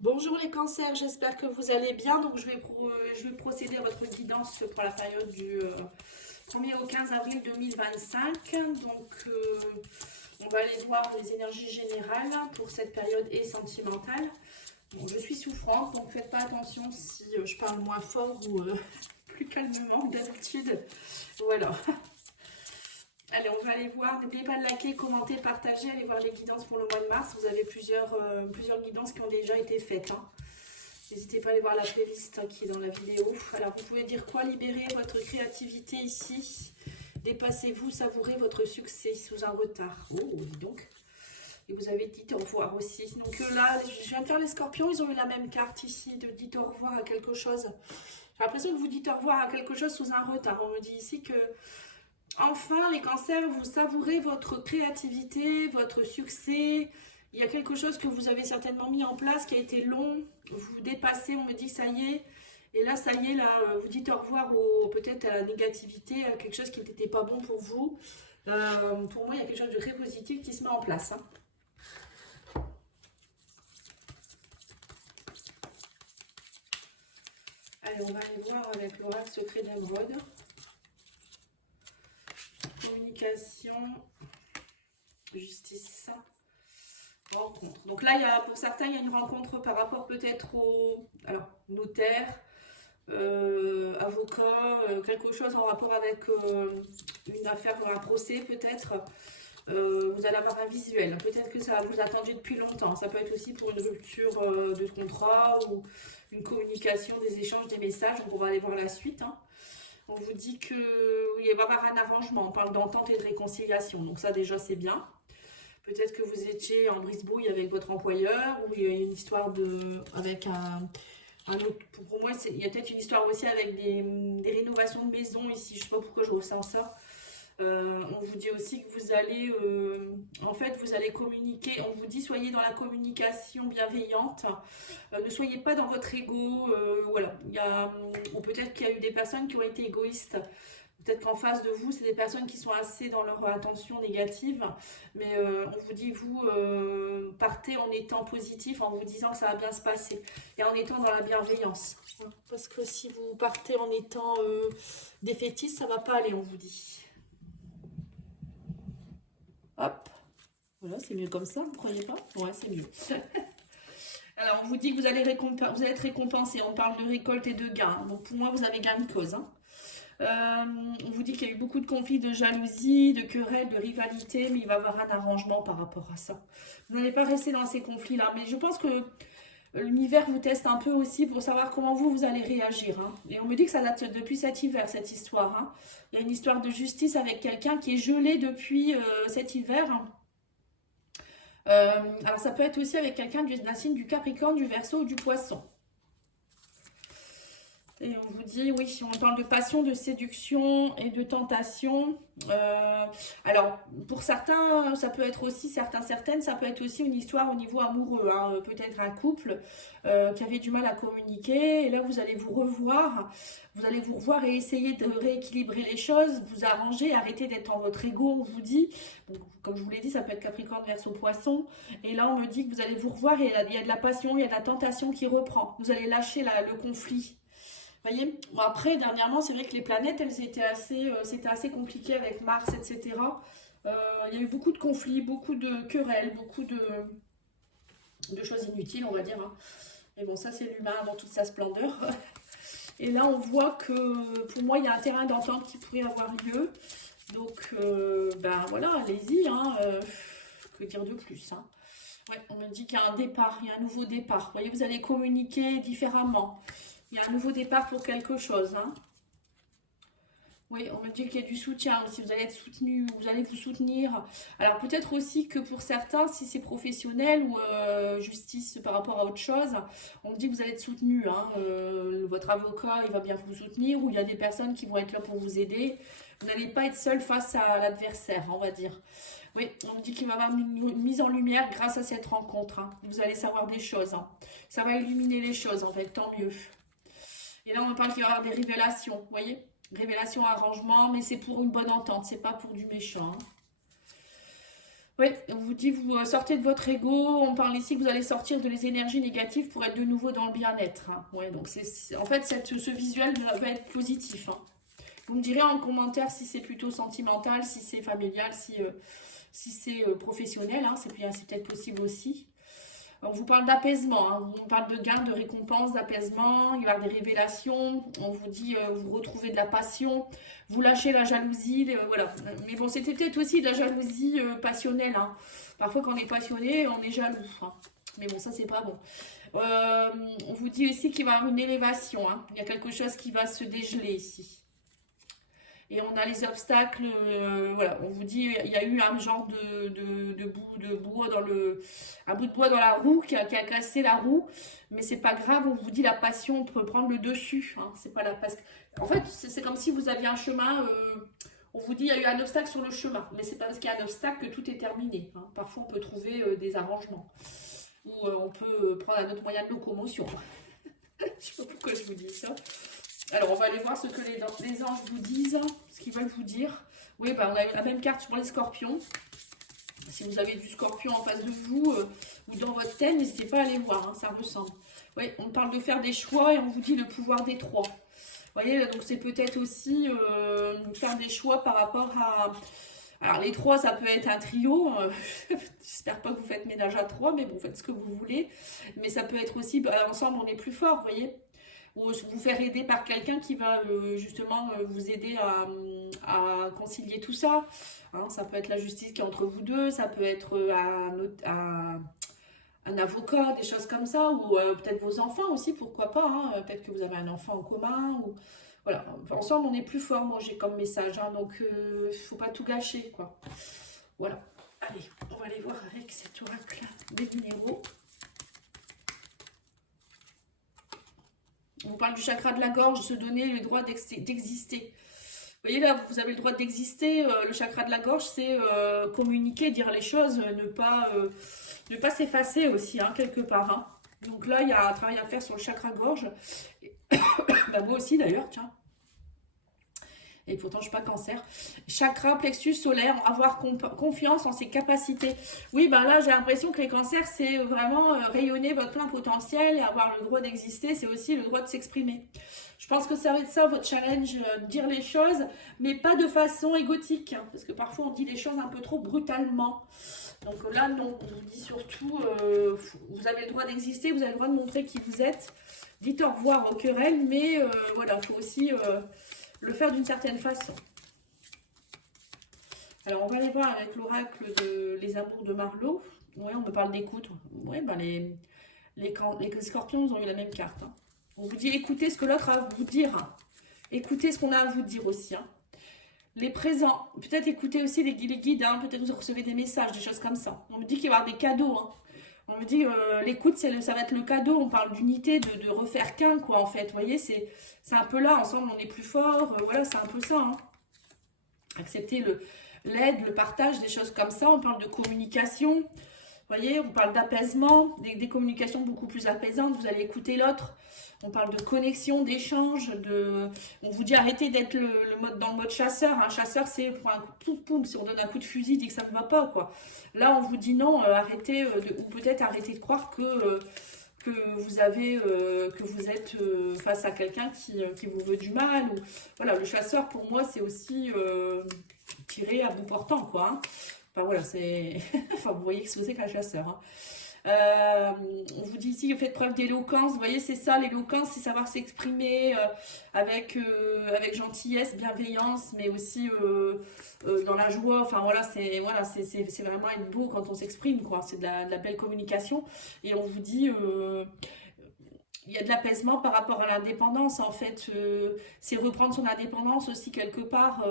Bonjour les cancers, j'espère que vous allez bien. Donc je vais procéder à votre guidance pour la période du 1er au 15 avril 2025. Donc on va aller voir les énergies générales pour cette période et sentimentale. Bon, je suis souffrante, donc faites pas attention si je parle moins fort ou plus calmement que d'habitude. Voilà. Allez, on va aller voir. N'oubliez pas de liker, commenter, partager. Allez voir les guidances pour le mois de mars. Vous avez plusieurs guidances qui ont déjà été faites, hein. N'hésitez pas à aller voir la playlist qui est dans la vidéo. Alors, vous pouvez dire quoi? Libérer votre créativité ici. Dépassez-vous, savourez votre succès sous un retard. Oh, dis donc. Et vous avez dit au revoir aussi. Donc là, je viens de faire les scorpions. Ils ont eu la même carte ici de dites au revoir à quelque chose. J'ai l'impression que vous dites au revoir à quelque chose sous un retard. On me dit ici que enfin, les cancers, vous savourez votre créativité, votre succès. Il y a quelque chose que vous avez certainement mis en place qui a été long. Vous dépassez, on me dit ça y est. Et là, ça y est, là, vous dites au revoir peut-être à la négativité, à quelque chose qui n'était pas bon pour vous. Pour moi, il y a quelque chose de très positif qui se met en place, hein. Allez, on va aller voir avec l'oracle secret d'Emeraude. Communication, justice, rencontre. Donc là, pour certains, il y a une rencontre par rapport peut-être au notaire, avocat, quelque chose en rapport avec une affaire, un procès peut-être. Vous allez avoir un visuel. Peut-être que ça vous attendu depuis longtemps. Ça peut être aussi pour une rupture de contrat ou une communication, des échanges, des messages. Donc on va aller voir la suite, hein. On vous dit que oui, il va y avoir un arrangement. On parle d'entente et de réconciliation. Donc ça déjà c'est bien. Peut-être que vous étiez en brise-bouille avec votre employeur ou il y a une histoire avec un autre. Pour moi, il y a peut-être une histoire aussi avec des rénovations de maison ici. Je ne sais pas pourquoi je ressens ça. On vous dit aussi que vous allez, en fait, vous allez communiquer. On vous dit soyez dans la communication bienveillante. Ne soyez pas dans votre ego. Voilà. Ou peut-être qu'il y a eu des personnes qui ont été égoïstes. Peut-être qu'en face de vous, c'est des personnes qui sont assez dans leur attention négative, mais on vous dit, vous partez en étant positif, en vous disant que ça va bien se passer, et en étant dans la bienveillance. Parce que si vous partez en étant défaitiste, ça va pas aller, on vous dit. Hop, voilà, c'est mieux comme ça, vous croyez pas? Ouais, c'est mieux. Alors, on vous dit que vous allez être récompensé, on parle de récolte et de gain, donc pour moi, vous avez gain de cause, hein. On vous dit qu'il y a eu beaucoup de conflits, de jalousie, de querelles, de rivalité, mais il va y avoir un arrangement par rapport à ça. Vous n'allez pas rester dans ces conflits-là, mais je pense que l'univers vous teste un peu aussi pour savoir comment vous allez réagir, hein. Et on me dit que ça date depuis cet hiver, cette histoire, hein. Il y a une histoire de justice avec quelqu'un qui est gelé depuis cet hiver, hein. Alors ça peut être aussi avec quelqu'un d'un signe du Capricorne, du Verseau ou du Poisson. Et on vous dit, oui, on parle de passion, de séduction et de tentation. Alors, pour certains, ça peut être aussi, certaines, ça peut être aussi une histoire au niveau amoureux, hein. Peut-être un couple qui avait du mal à communiquer. Et là, vous allez vous revoir et essayer de rééquilibrer les choses, vous arranger, arrêter d'être dans votre ego, on vous dit. Bon, comme je vous l'ai dit, ça peut être Capricorne, Verseau, Poisson. Et là, on me dit que vous allez vous revoir et il y a de la passion, il y a de la tentation qui reprend. Vous allez lâcher le conflit. Voyez, bon, après, dernièrement, c'est vrai que les planètes, elles étaient c'était assez compliqué avec Mars, etc. Il y a eu beaucoup de conflits, beaucoup de querelles, beaucoup de choses inutiles, on va dire, hein. Mais bon, ça, c'est l'humain dans toute sa splendeur. Et là, on voit que, pour moi, il y a un terrain d'entente qui pourrait avoir lieu. Donc, ben voilà, allez-y, hein. Que dire de plus, hein. Ouais, on me dit qu'il y a un départ, il y a un nouveau départ. Vous voyez, vous allez communiquer différemment. Il y a un nouveau départ pour quelque chose, hein. Oui, on me dit qu'il y a du soutien aussi. Vous allez être soutenu, vous allez vous soutenir. Alors peut-être aussi que pour certains, si c'est professionnel ou justice par rapport à autre chose, on me dit que vous allez être soutenu, hein. Votre avocat, il va bien vous soutenir, ou il y a des personnes qui vont être là pour vous aider. Vous n'allez pas être seul face à l'adversaire, on va dire. Oui, on me dit qu'il va y avoir une mise en lumière grâce à cette rencontre, hein. Vous allez savoir des choses, hein. Ça va illuminer les choses, en fait, tant mieux. Et là, on me parle qu'il va y avoir des révélations, vous voyez? Révélation, arrangement, mais c'est pour une bonne entente, c'est pas pour du méchant, hein. Oui, on vous dit, vous sortez de votre ego. On parle ici que vous allez sortir de les énergies négatives pour être de nouveau dans le bien-être, hein. Ouais, donc en fait, ce visuel va être positif, hein. Vous me direz en commentaire si c'est plutôt sentimental, si c'est familial, si c'est professionnel, hein. C'est peut-être possible aussi. On vous parle d'apaisement, hein. On parle de gain, de récompense, d'apaisement. Il va y avoir des révélations. On vous dit, vous retrouvez de la passion. Vous lâchez la jalousie. Voilà. Mais bon, c'était peut-être aussi de la jalousie passionnelle, hein. Parfois, quand on est passionné, on est jaloux, hein. Mais bon, ça, c'est pas bon. On vous dit aussi qu'il va y avoir une élévation, hein. Il y a quelque chose qui va se dégeler ici. Et on a les obstacles, voilà, on vous dit, il y a eu un genre de bois un bout de bois dans la roue qui a cassé la roue, mais c'est pas grave, on vous dit la passion peut prendre le dessus, hein, c'est pas la parce en fait, c'est comme si vous aviez un chemin, on vous dit il y a eu un obstacle sur le chemin, mais c'est pas parce qu'il y a un obstacle que tout est terminé, hein. Parfois on peut trouver des arrangements, ou on peut prendre un autre moyen de locomotion. Je sais pas pourquoi je vous dis ça. Alors, on va aller voir ce que les anges vous disent, ce qu'ils veulent vous dire. Oui, bah, on a la même carte pour les scorpions. Si vous avez du scorpion en face de vous ou dans votre thème, n'hésitez pas à aller voir, hein, ça ressemble. Oui, on parle de faire des choix et on vous dit le pouvoir des trois. Vous voyez, donc c'est peut-être aussi faire des choix par rapport à... Alors, les trois, ça peut être un trio. J'espère pas que vous faites ménage à trois, mais bon, faites ce que vous voulez. Mais ça peut être aussi, bah, ensemble, on est plus fort, vous voyez. Ou vous faire aider par quelqu'un qui va justement vous aider à concilier tout ça, hein. Ça peut être la justice qui est entre vous deux, ça peut être un avocat, des choses comme ça, ou peut-être vos enfants aussi, pourquoi pas, hein. Peut-être que vous avez un enfant en commun, ou voilà, ensemble on est plus fort, moi j'ai comme message, hein. Donc il faut pas tout gâcher, quoi. Voilà, allez, on va aller voir avec cet oracle des minéraux. On parle du chakra de la gorge, se donner le droit d'exister. Vous voyez là, vous avez le droit d'exister. Le chakra de la gorge, c'est communiquer, dire les choses, ne pas s'effacer aussi, hein, quelque part, hein. Donc là, il y a un travail à faire sur le chakra gorge. Bah, moi aussi d'ailleurs, tiens. Et pourtant, je ne suis pas cancer. Chakra, plexus solaire, avoir confiance en ses capacités. Oui, ben là, j'ai l'impression que les cancers, c'est vraiment rayonner votre plein potentiel et avoir le droit d'exister. C'est aussi le droit de s'exprimer. Je pense que ça va être ça, votre challenge, dire les choses, mais pas de façon égotique. Hein, parce que parfois, on dit les choses un peu trop brutalement. Donc là, non, on vous dit surtout, vous avez le droit d'exister, vous avez le droit de montrer qui vous êtes. Dites au revoir aux querelles, mais voilà, il faut aussi... le faire d'une certaine façon. Alors, on va aller voir avec l'oracle de Les Amours de Marlowe. Oui, on me parle d'écoute. Oui, ben les scorpions ont eu la même carte, hein. On vous dit écoutez ce que l'autre a à vous dire. Écoutez ce qu'on a à vous dire aussi, hein. Les présents, peut-être écoutez aussi les guides, hein. Peut-être vous recevez des messages, des choses comme ça. On me dit qu'il va y avoir des cadeaux, hein. On me dit, l'écoute, ça va être le cadeau. On parle d'unité, de refaire qu'un, quoi, en fait. Vous voyez, c'est un peu là. Ensemble, on est plus fort. Voilà, c'est un peu ça, hein. Accepter l'aide, le partage, des choses comme ça. On parle de communication. Vous voyez, on parle d'apaisement, des communications beaucoup plus apaisantes. Vous allez écouter l'autre. On parle de connexion, d'échange, on vous dit arrêtez d'être dans le mode chasseur. Un chasseur, c'est pour un coup de poum, si on donne un coup de fusil, dit que ça ne va pas, quoi. Là, on vous dit non, arrêtez, ou peut-être arrêtez de croire que vous êtes face à quelqu'un qui vous veut du mal. Ou, voilà, le chasseur, pour moi, c'est aussi tirer à bout portant, quoi, hein. Enfin, voilà, c'est... enfin, vous voyez ce que c'est qu'un chasseur, hein. On vous dit ici, faites preuve d'éloquence. Vous voyez, c'est ça, l'éloquence, c'est savoir s'exprimer avec gentillesse, bienveillance, mais aussi dans la joie. Enfin voilà, c'est vraiment être beau quand on s'exprime, quoi. C'est de la belle communication. Et on vous dit, il y a de l'apaisement par rapport à l'indépendance, en fait. C'est reprendre son indépendance aussi quelque part.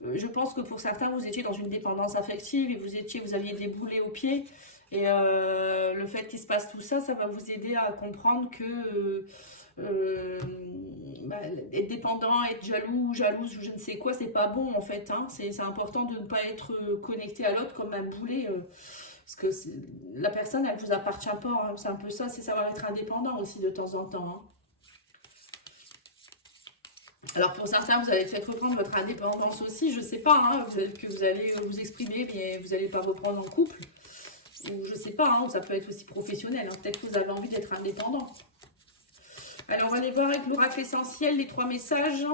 Je pense que pour certains, vous étiez dans une dépendance affective et vous aviez des boulets aux pieds. Et le fait qu'il se passe tout ça, ça va vous aider à comprendre que être dépendant, être jaloux, jalouse ou je ne sais quoi, c'est pas bon, en fait, hein. C'est important de ne pas être connecté à l'autre comme un boulet. Parce que la personne, elle vous appartient pas, hein. C'est un peu ça, c'est savoir être indépendant aussi de temps en temps, hein. Alors pour certains, vous allez peut-être reprendre votre indépendance aussi, je sais pas, hein, que vous allez vous exprimer, mais vous n'allez pas reprendre en couple. Ou je sais pas, hein, ça peut être aussi professionnel, hein, peut-être que vous avez envie d'être indépendant. Alors on va aller voir avec l'oracle essentiel les 3 messages.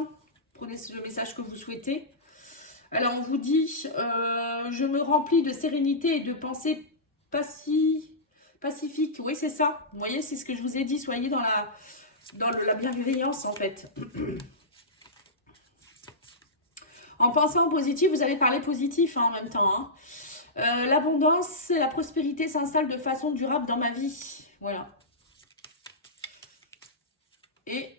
Prenez le message que vous souhaitez. Alors on vous dit, je me remplis de sérénité et de pensée pacifique. Oui, c'est ça. Vous voyez, c'est ce que je vous ai dit, soyez dans la bienveillance en fait. En pensant positif, vous allez parler positif, hein, en même temps. Hein. L'abondance et la prospérité s'installent de façon durable dans ma vie. Voilà. Et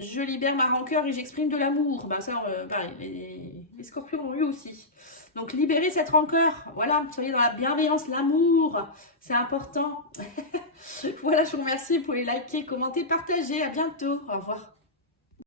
je libère ma rancœur et j'exprime de l'amour. Ben ça, pareil, les scorpions ont eu aussi. Donc, libérez cette rancœur. Voilà, soyez dans la bienveillance, l'amour. C'est important. Voilà, je vous remercie. Vous pouvez liker, commenter, partager. À bientôt. Au revoir.